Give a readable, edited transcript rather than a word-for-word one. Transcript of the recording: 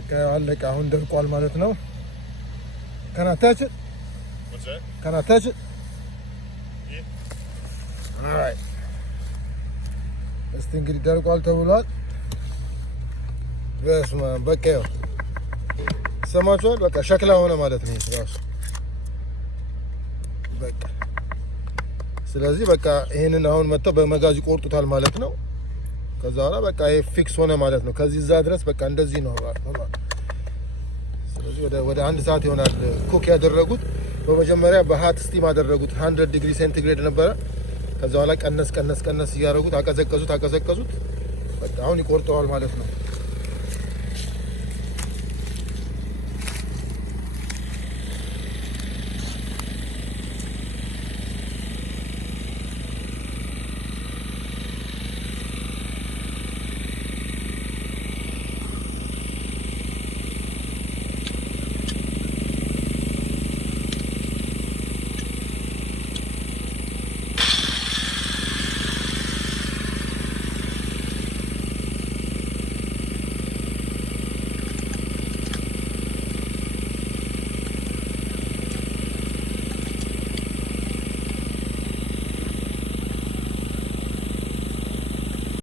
በቃ አለቀ። አሁን ደርቋል ማለት ነው። Can I touch it? What's that? Can I touch it? Yeah. All right. እስቲ እንግዲህ ደርቋል ተብሏል። በስመ አብ በቃ ያው ሰማችኋል። በቃ ሸክላ ሆነ ማለት ነው ራሱ በቃ። ስለዚህ በቃ ይሄንን አሁን መጥተው በመጋዝ ይቆርጡታል ማለት ነው። ከዛ በኋላ በቃ ይሄ ፊክስ ሆነ ማለት ነው። ከዚህ እዛ ድረስ በቃ እንደዚህ ነው ማለት። ስለዚህ ወደ 1 ሰዓት ይሆናል ኩክ ያደረጉት። በመጀመሪያ በሃት ስቲም አደረጉት 100 ዲግሪ ሴንቲግሬድ ነበረ። ከዛ በኋላ ቀነስ እያደረጉት አቀዘቀዙት። በቃ አሁን ይቆርጠዋል ማለት ነው።